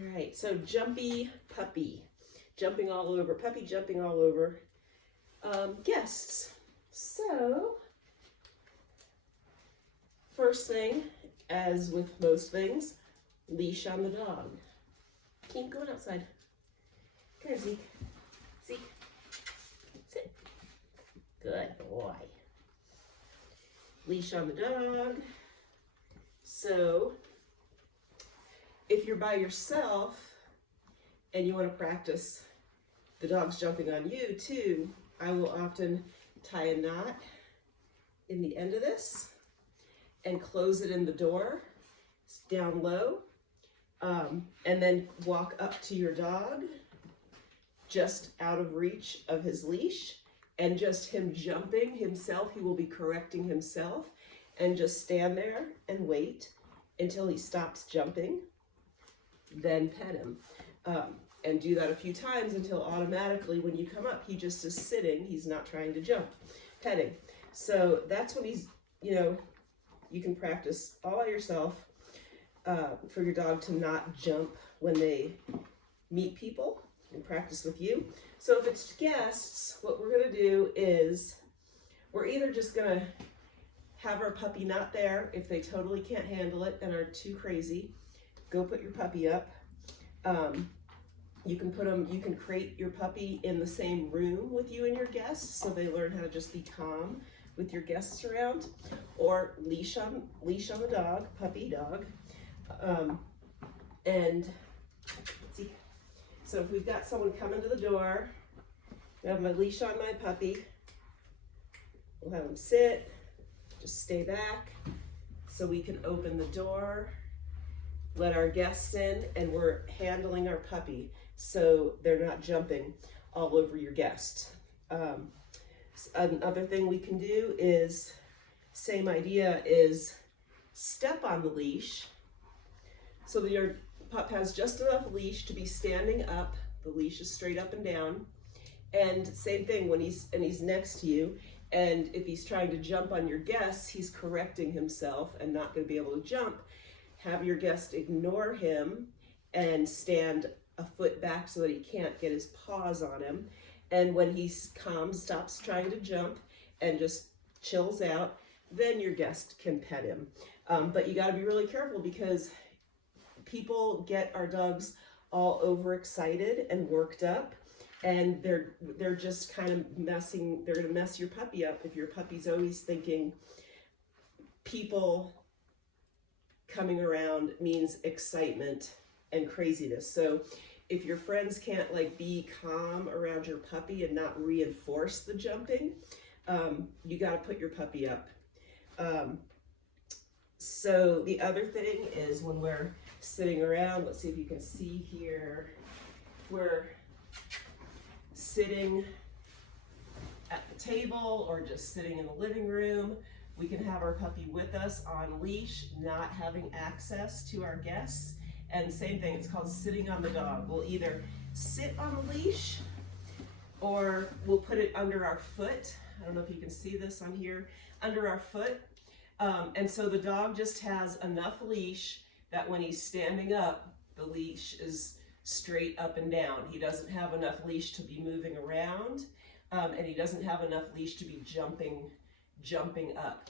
All right, so jumpy puppy, jumping all over, puppy jumping all over guests. So, first thing, as with most things, leash on the dog. Keep going outside. Come here, Zeke. Zeke, sit. Good boy. Leash on the dog. So, if you're by yourself and you want to practice the dog's jumping on you too, I will often tie a knot in the end of this and close it in the door down low, and then walk up to your dog just out of reach of his leash, and just him jumping himself, he will be correcting himself, and just stand there and wait until he stops jumping, then pet him. And do that a few times until automatically when you come up, he just is sitting, he's not trying to jump, petting. So that's when he's, you can practice all by yourself for your dog to not jump when they meet people and practice with you. So if it's guests, what we're gonna do is we're either just gonna have our puppy not there. If they totally can't handle it and are too crazy, go put your puppy up. You can crate your puppy in the same room with you and your guests so they learn how to just be calm with your guests around, or leash on the dog, puppy dog. And see, so if we've got someone coming to the door, I have my leash on my puppy, we'll have them sit, just stay back so we can open the door, let our guests in, and we're handling our puppy so they're not jumping all over your guest. Another thing we can do is, same idea, is step on the leash so that your pup has just enough leash to be standing up. The leash is straight up and down. And same thing when he's next to you, and if he's trying to jump on your guests, he's correcting himself and not going to be able to jump. Have your guest ignore him and stand a foot back so that he can't get his paws on him. And when he's calm, stops trying to jump and just chills out, then your guest can pet him. But you got to be really careful because people get our dogs all overexcited and worked up, and they're just kind of they're going to mess your puppy up if your puppy's always thinking people coming around means excitement and craziness. So if your friends can't be calm around your puppy and not reinforce the jumping, you got to put your puppy up. So the other thing is when we're sitting around, let's see if you can see here, we're sitting at the table or just sitting in the living room. We can have our puppy with us on leash, not having access to our guests. And same thing, it's called sitting on the dog. We'll either sit on the leash or we'll put it under our foot. I don't know if you can see this on here, under our foot. And so the dog just has enough leash that when he's standing up, the leash is straight up and down. He doesn't have enough leash to be moving around, and he doesn't have enough leash to be jumping up.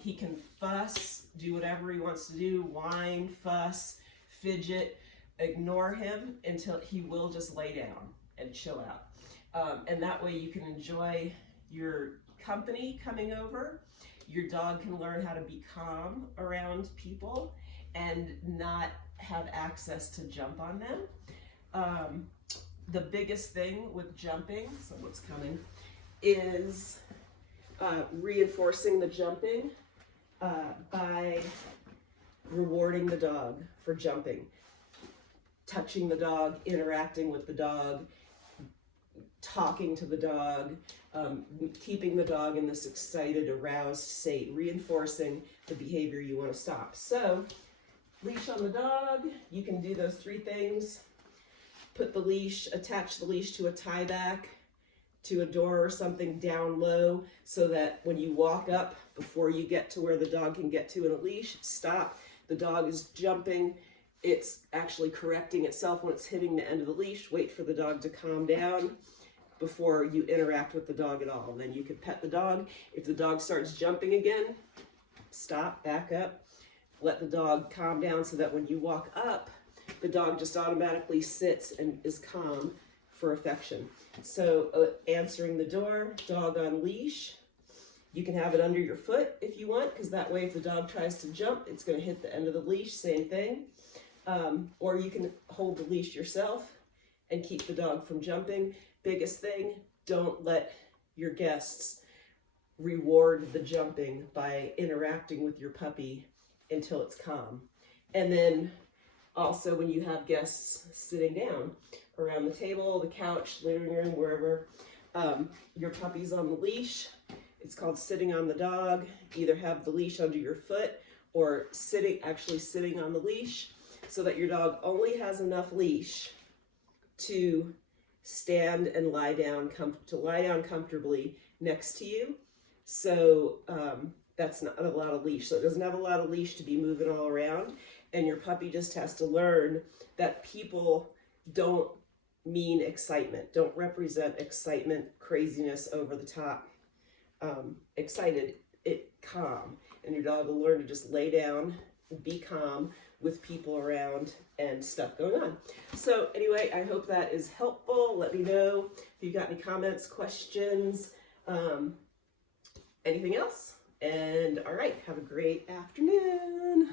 He can fuss, do whatever he wants to do, whine, fuss, fidget, ignore him until he will just lay down and chill out. And that way you can enjoy your company coming over. Your dog can learn how to be calm around people and not have access to jump on them. The biggest thing with jumping, so what's coming, is reinforcing the jumping by rewarding the dog for jumping, touching the dog, interacting with the dog, talking to the dog, keeping the dog in this excited, aroused state, reinforcing the behavior you want to stop. So, leash on the dog, you can do those three things. Put the leash, attach the leash to a tie back, to a door or something down low, so that when you walk up, before you get to where the dog can get to in a leash, stop. The dog is jumping it's actually correcting itself when it's hitting the end of the leash. Wait for the dog to calm down before you interact with the dog at all. Then you can pet the dog. If the dog starts jumping again, stop, back up, let the dog calm down so that when you walk up, the dog just automatically sits and is calm for affection. So answering the door, dog on leash. You can have it under your foot if you want, because that way if the dog tries to jump, it's going to hit the end of the leash, same thing. Or you can hold the leash yourself and keep the dog from jumping. Biggest thing, don't let your guests reward the jumping by interacting with your puppy until it's calm. And then also when you have guests sitting down around the table, the couch, living room, wherever, your puppy's on the leash. It's called sitting on the dog. Either have the leash under your foot or actually sitting on the leash so that your dog only has enough leash to stand and lie down comfortably next to you. So that's not a lot of leash. So it doesn't have a lot of leash to be moving all around. And your puppy just has to learn that people don't mean excitement, don't represent excitement, craziness, over the top. Excited, calm. And your dog will learn to just lay down, be calm with people around and stuff going on. So anyway, I hope that is helpful. Let me know if you've got any comments, questions, anything else. And all right, have a great afternoon.